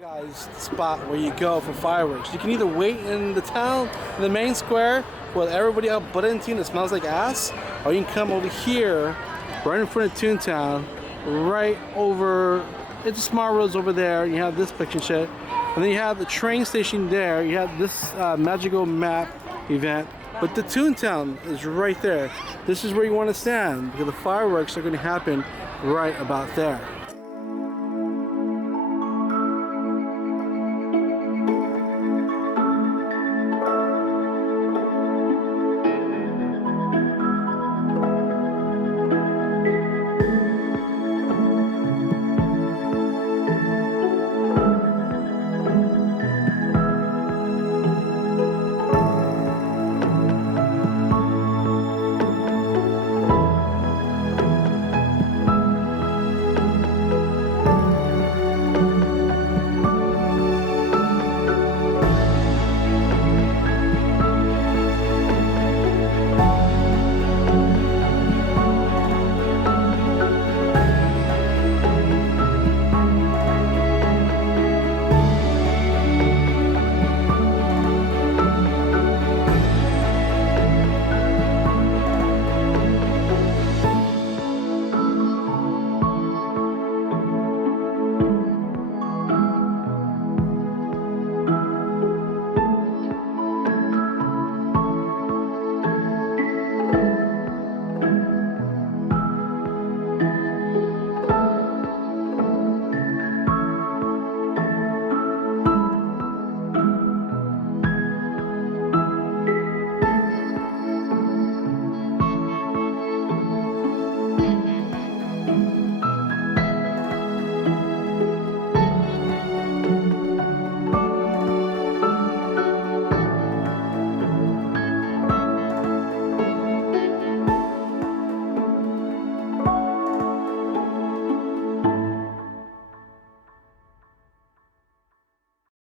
Guys, spot where you go for fireworks. You can either wait in the town, in the main square, with everybody out butting into you and it smells like ass, or you can come over here, right in front of Toontown, right over, it's smart roads over there. You have this picture shit, and then you have the train station there. You have this magical map event, but the Toontown is right there. This is where you want to stand because the fireworks are going to happen right about there.